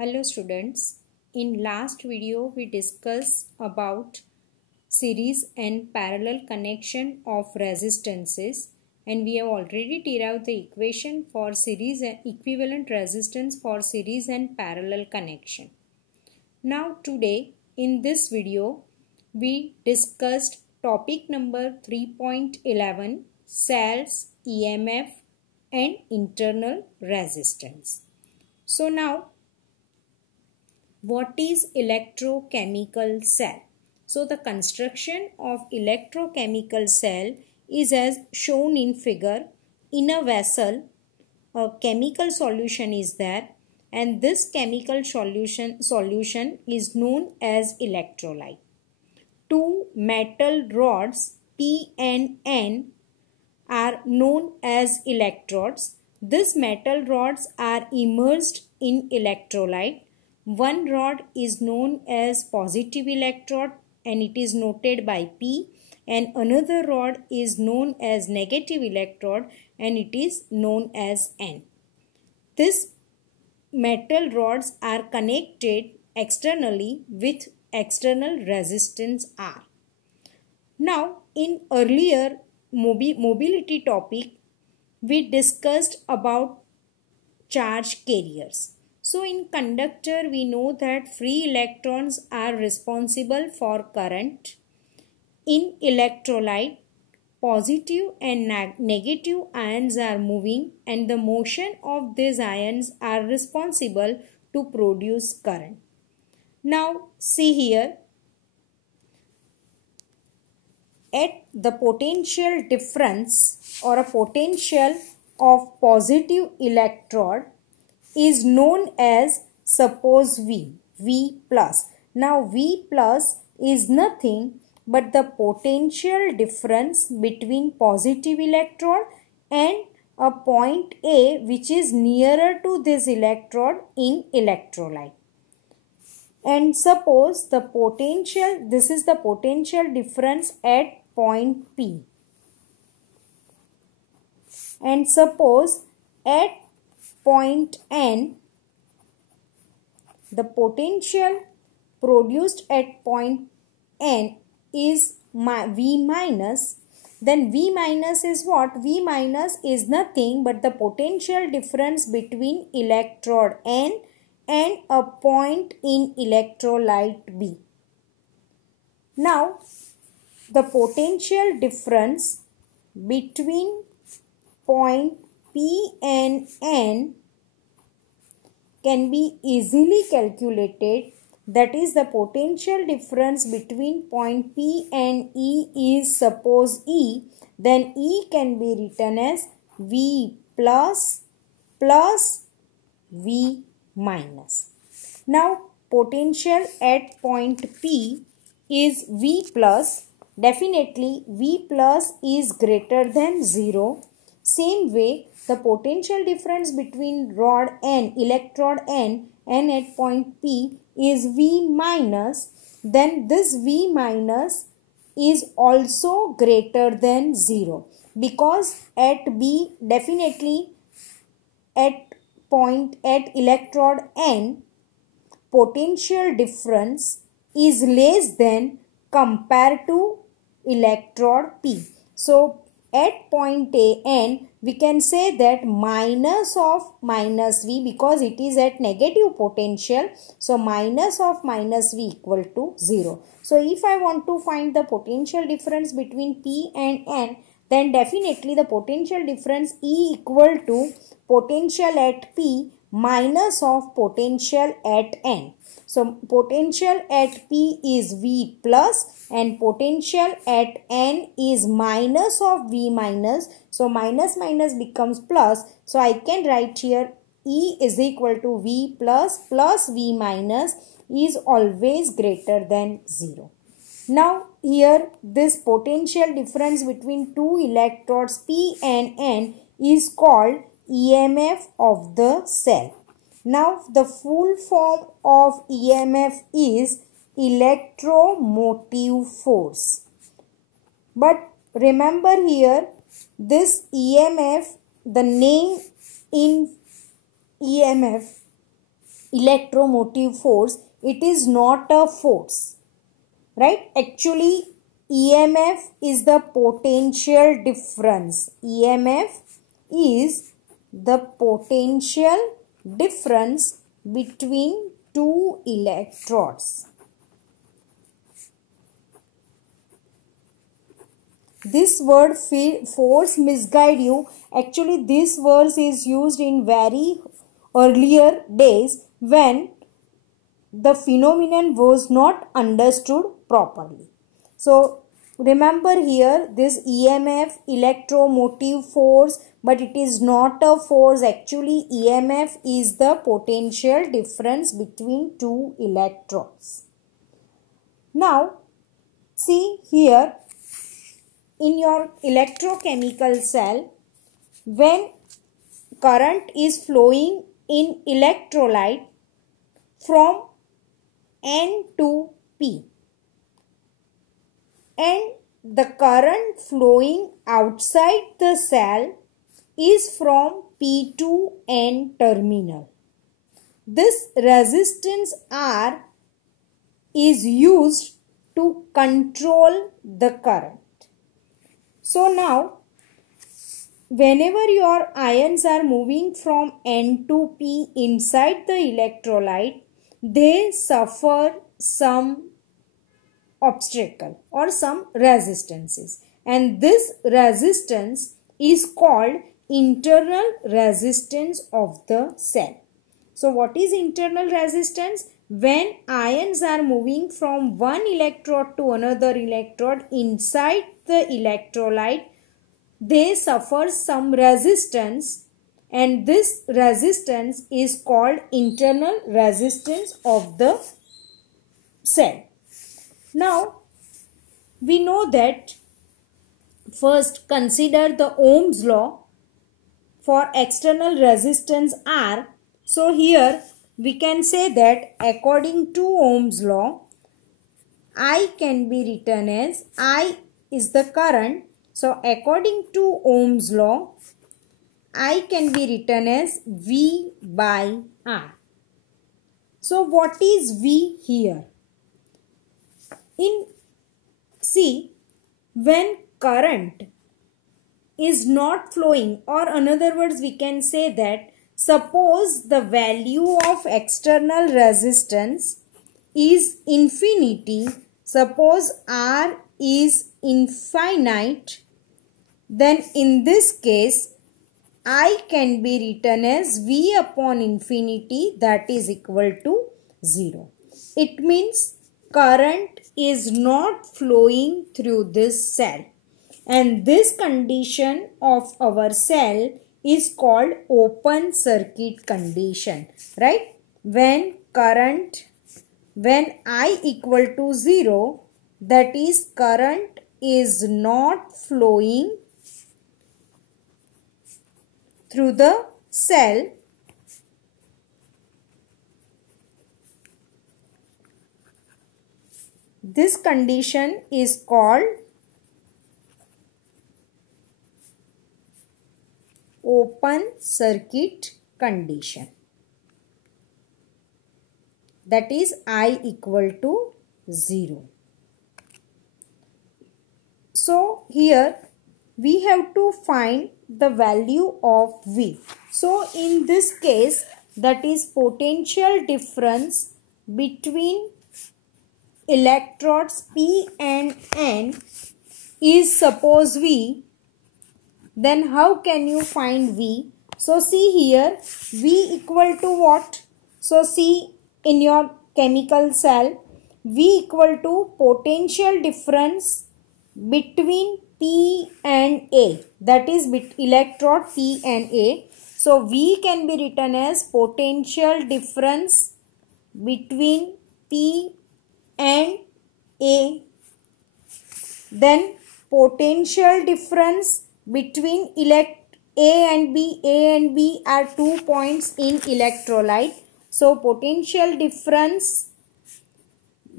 Hello students, in last video we discussed about series and parallel connection of resistances, and we have already derived the equation for series and equivalent resistance for series and parallel connection. Now today in this video we discussed topic number 3.11, cells, EMF and internal resistance. So now what is electrochemical cell? So the construction of electrochemical cell is as shown in figure. In a vessel, a chemical solution is there, and this chemical solution is known as electrolyte. Two metal rods P and N are known as electrodes. These metal rods are immersed in electrolyte. One rod is known as positive electrode and it is noted by P, and another rod is known as negative electrode and it is known as N. These metal rods are connected externally with external resistance R. Now in earlier mobility topic we discussed about charge carriers. So in conductor we know that free electrons are responsible for current. In electrolyte, positive and negative ions are moving, and the motion of these ions are responsible to produce current. Now see here, at the potential difference or a potential of positive electrode is known as, suppose V plus. Now V plus is nothing but the potential difference between positive electrode and a point A which is nearer to this electrode in electrolyte. And suppose the potential, this is the potential difference at point P. And suppose at point N, the potential produced at point N is V minus, then V minus is what? V minus is nothing but the potential difference between electrode N and a point in electrolyte B. Now, the potential difference between point P and N can be easily calculated. That is, the potential difference between point P and E is, suppose E, then E can be written as V plus plus V minus. Now potential at point P is V plus. Definitely V plus is greater than 0. Same way, the potential difference between rod N, electrode N, and at point P is V minus. Then this V minus is also greater than 0, because at B, definitely at point at electrode N, potential difference is less than compared to electrode P. So at point A N, we can say that minus of minus V, because it is at negative potential. So minus of minus V equal to 0. So if I want to find the potential difference between P and N, then definitely the potential difference E equal to potential at P minus of potential at N. So potential at P is V plus and potential at N is minus of V minus. So minus minus becomes plus. So I can write here E is equal to V plus plus V minus is always greater than 0. Now here this potential difference between two electrodes P and N is called EMF of the cell. Now the full form of EMF is electromotive force. But remember here, this EMF, the name in EMF electromotive force, it is not a force, right? Actually, EMF is the potential difference. EMF is the potential difference between two electrodes. This word force misguide you. Actually, this word is used in very earlier days when the phenomenon was not understood properly. So remember here, this EMF, electromotive force, but it is not a force. Actually, EMF is the potential difference between two electrons. Now see here, in your electrochemical cell, when current is flowing in electrolyte from N to P, and the current flowing outside the cell is from P to N terminal. This resistance R is used to control the current. So now, whenever your ions are moving from N to P inside the electrolyte, they suffer some obstacle or some resistances, and this resistance is called internal resistance of the cell. So what is internal resistance? When ions are moving from one electrode to another electrode inside the electrolyte, they suffer some resistance, and this resistance is called internal resistance of the cell. Now we know that, first consider the Ohm's law for external resistance R. So here we can say that according to Ohm's law, I can be written as, I is the current. So according to Ohm's law, I can be written as V by R. So what is V here? See, when current is not flowing, or in other words we can say that, suppose the value of external resistance is infinity, suppose R is infinite, then in this case I can be written as V upon infinity, that is equal to 0. It means current is not flowing through this cell, and this condition of our cell is called open circuit condition, right? When I equal to 0, that is current is not flowing through the cell, this condition is called open circuit condition, that is I equal to 0. So here we have to find the value of V. So in this case, that is potential difference between electrodes P and N is suppose V, then how can you find V? So see here, V equal to what? So see, in your chemical cell, V equal to potential difference between P and A, that is electrode P and A. So V can be written as potential difference between P and A. Then potential difference between A and B. A and B are 2 points in electrolyte. So potential difference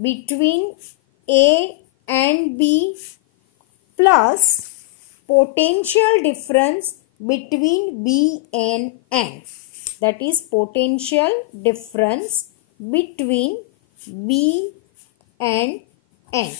between A and B plus potential difference between B and N. that is potential difference between B and N.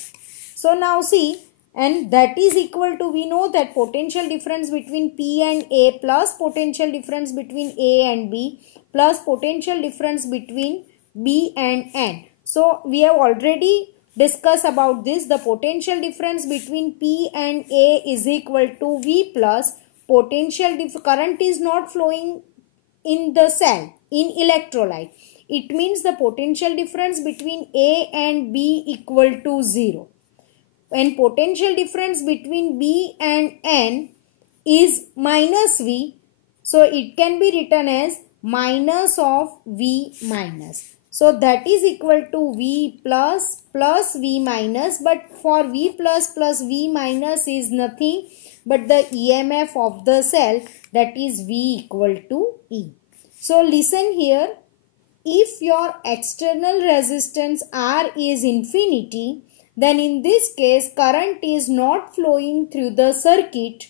So now see, and that is equal to, we know that potential difference between P and A plus potential difference between A and B plus potential difference between B and N. So we have already discussed about this. The potential difference between P and A is equal to V plus potential current is not flowing in the cell in electrolyte. It means the potential difference between A and B equal to 0. When potential difference between B and N is minus V, so it can be written as minus of V minus. So that is equal to V plus plus V minus, but for V plus plus V minus is nothing but the EMF of the cell, that is V equal to E. So listen here, if your external resistance R is infinity, then in this case current is not flowing through the circuit,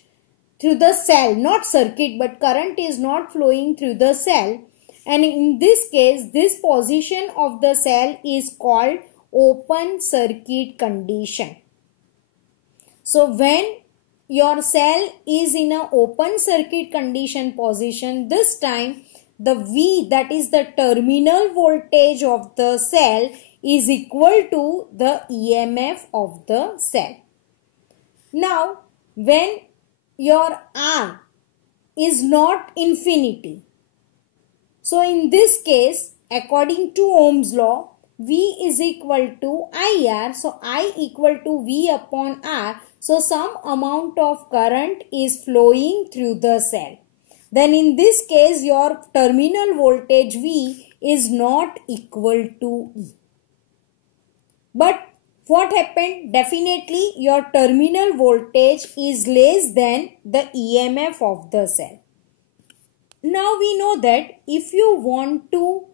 through the cell, not circuit, but current is not flowing through the cell, and in this case this position of the cell is called open circuit condition. So when your cell is in an open circuit condition position, this time the V, that is the terminal voltage of the cell, is equal to the EMF of the cell. Now when your R is not infinity, so in this case according to Ohm's law, V is equal to IR, so I equal to V upon R, so some amount of current is flowing through the cell. Then in this case your terminal voltage V is not equal to E. But what happened? Definitely your terminal voltage is less than the EMF of the cell. Now we know that if you want to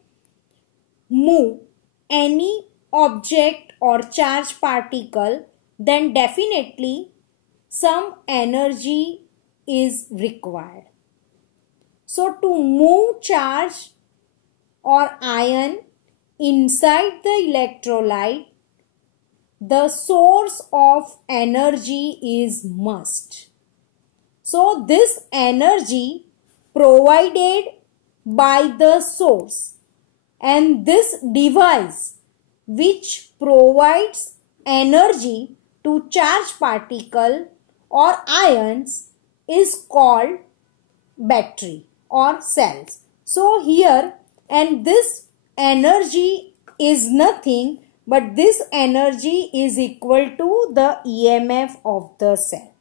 move any object or charged particle, then definitely some energy is required. So to move charge or ion inside the electrolyte, the source of energy is must. So this energy provided by the source, and this device which provides energy to charged particle or ions is called battery or cells. So here, and this energy is nothing but this energy is equal to the EMF of the cell.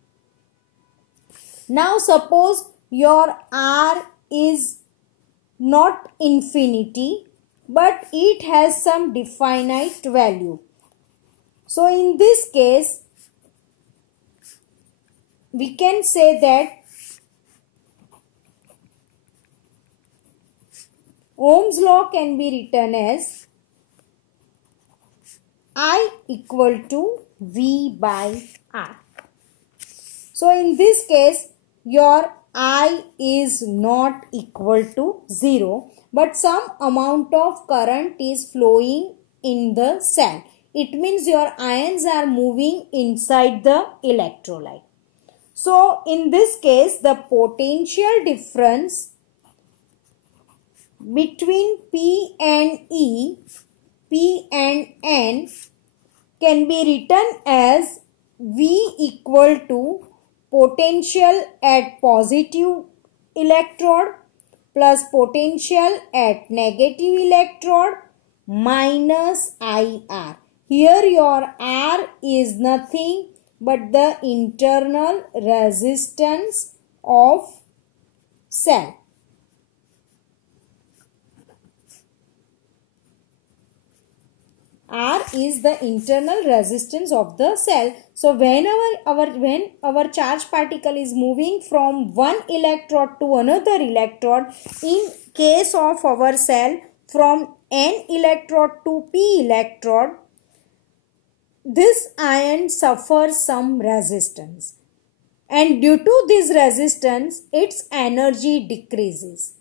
Now suppose your R is not infinity but it has some definite value. So in this case we can say that Ohm's law can be written as I equal to V by R. So in this case your I is not equal to 0 but some amount of current is flowing in the cell. It means your ions are moving inside the electrolyte. So in this case the potential difference between P and E, P and N can be written as V equal to potential at positive electrode plus potential at negative electrode minus IR. Here your R is nothing but the internal resistance of cell. R is the internal resistance of the cell. So when our charged particle is moving from one electrode to another electrode, in case of our cell from N electrode to P electrode, this ion suffers some resistance, and due to this resistance its energy decreases.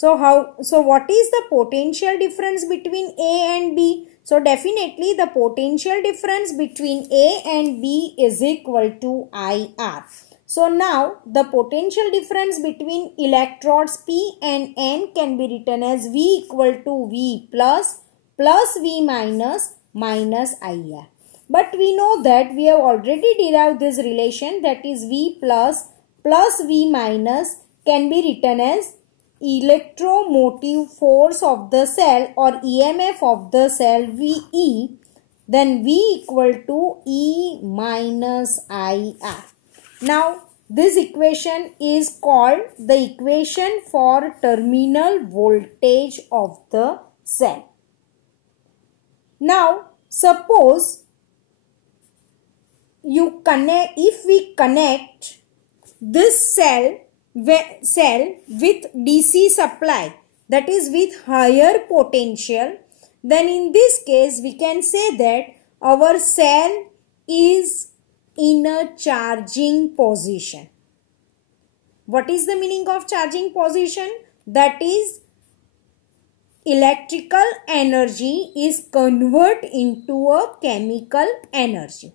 So what is the potential difference between A and B? So definitely the potential difference between A and B is equal to IR. So now the potential difference between electrodes P and N can be written as V equal to V plus V minus IR. But we know that we have already derived this relation, that is V plus V minus can be written as electromotive force of the cell or EMF of the cell VE, then V equal to E minus IR. Now this equation is called the equation for terminal voltage of the cell. Now suppose if we connect this cell with DC supply, that is with higher potential, then in this case we can say that our cell is in a charging position. What is the meaning of charging position? That is, electrical energy is converted into a chemical energy.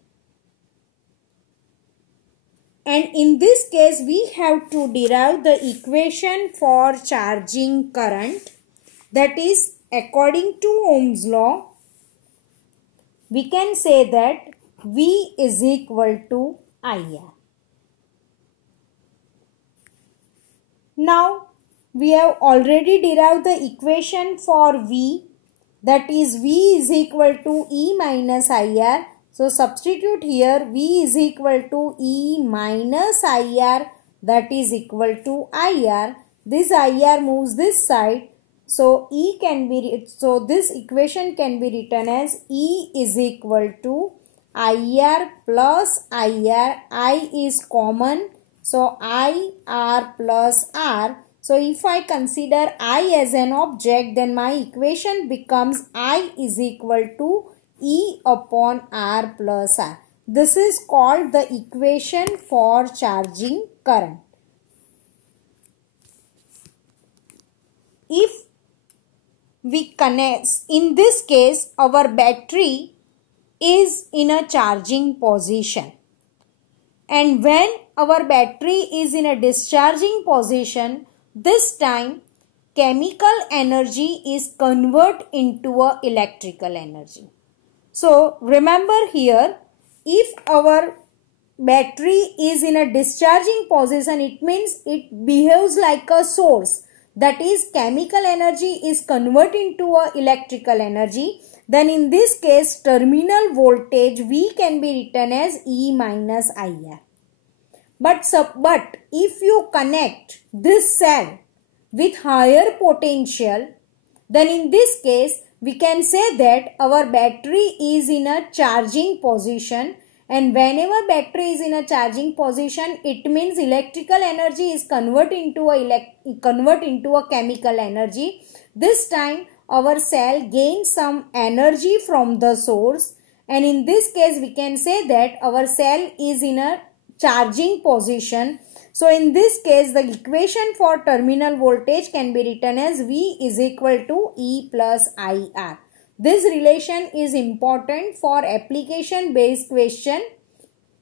And in this case, we have to derive the equation for charging current. That is, according to Ohm's law, we can say that V is equal to IR. Now, we have already derived the equation for V. That is, V is equal to E minus IR. So substitute here V is equal to E minus IR, that is equal to IR. This IR moves this side. So this equation can be written as E is equal to IR plus IR. I is common. So IR plus R. So if I consider I as an object, then my equation becomes I is equal to E upon R plus R. This is called the equation for charging current. If we connect, in this case, our battery is in a charging position. And when our battery is in a discharging position, this time chemical energy is converted into a electrical energy. So remember here, if our battery is in a discharging position, it means it behaves like a source. That is, chemical energy is converted into a electrical energy. Then in this case, terminal voltage V can be written as E minus IR. But if you connect this cell with higher potential, then in this case, we can say that our battery is in a charging position, and whenever battery is in a charging position, it means electrical energy is converted into a chemical energy. This time our cell gains some energy from the source, and in this case we can say that our cell is in a charging position. So in this case, the equation for terminal voltage can be written as V is equal to E plus IR. This relation is important for application based question.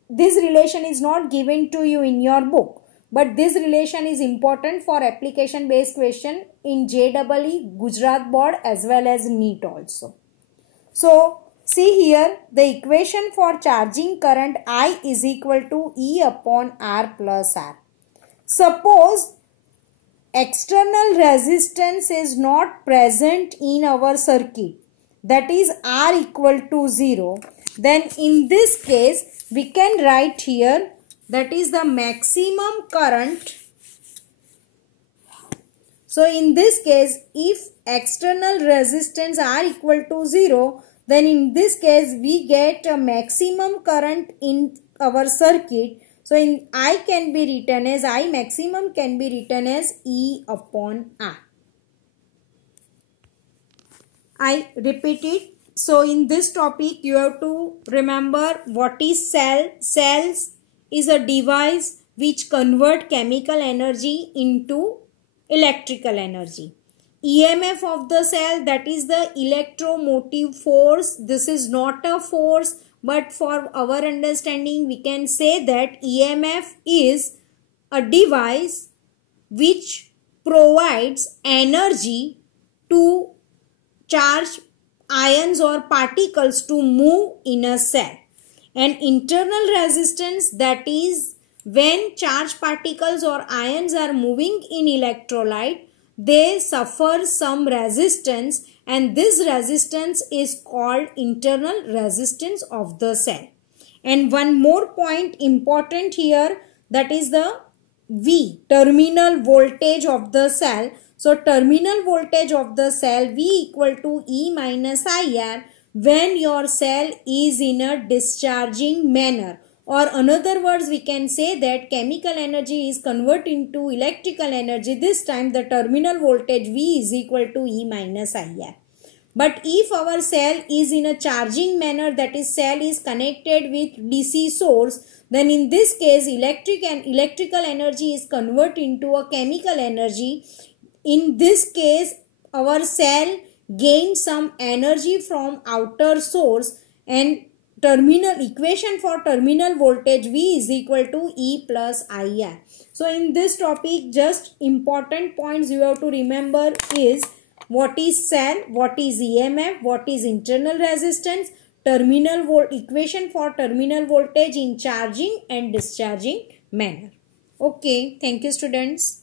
This relation is not given to you in your book, but this relation is important for application based question in JEE, Gujarat Board as well as NEET also. So see here, the equation for charging current I is equal to E upon R plus R. Suppose external resistance is not present in our circuit, that is R equal to 0, then in this case we can write here, that is the maximum current. So in this case, if external resistance R equal to 0, then in this case we get a maximum current in our circuit. So in I maximum can be written as E upon R. I repeat it. So in this topic you have to remember what is cell. Cells is a device which convert chemical energy into electrical energy. EMF of the cell, that is the electromotive force. This is not a force, but for our understanding we can say that EMF is a device which provides energy to charge ions or particles to move in a cell. And internal resistance, that is when charged particles or ions are moving in electrolyte, they suffer some resistance, and this resistance is called internal resistance of the cell. And one more point important here, that is the V, terminal voltage of the cell. So terminal voltage of the cell V equal to E minus IR when your cell is in a discharging manner. Or another words, we can say that chemical energy is converted into electrical energy. This time the terminal voltage V is equal to E minus IR. But if our cell is in a charging manner, that is cell is connected with DC source, then in this case electrical energy is converted into a chemical energy. In this case our cell gains some energy from outer source, and terminal equation for terminal voltage V is equal to E plus IR. So in this topic, just important points you have to remember is what is cell, what is EMF, what is internal resistance, equation for terminal voltage in charging and discharging manner. Okay, thank you students.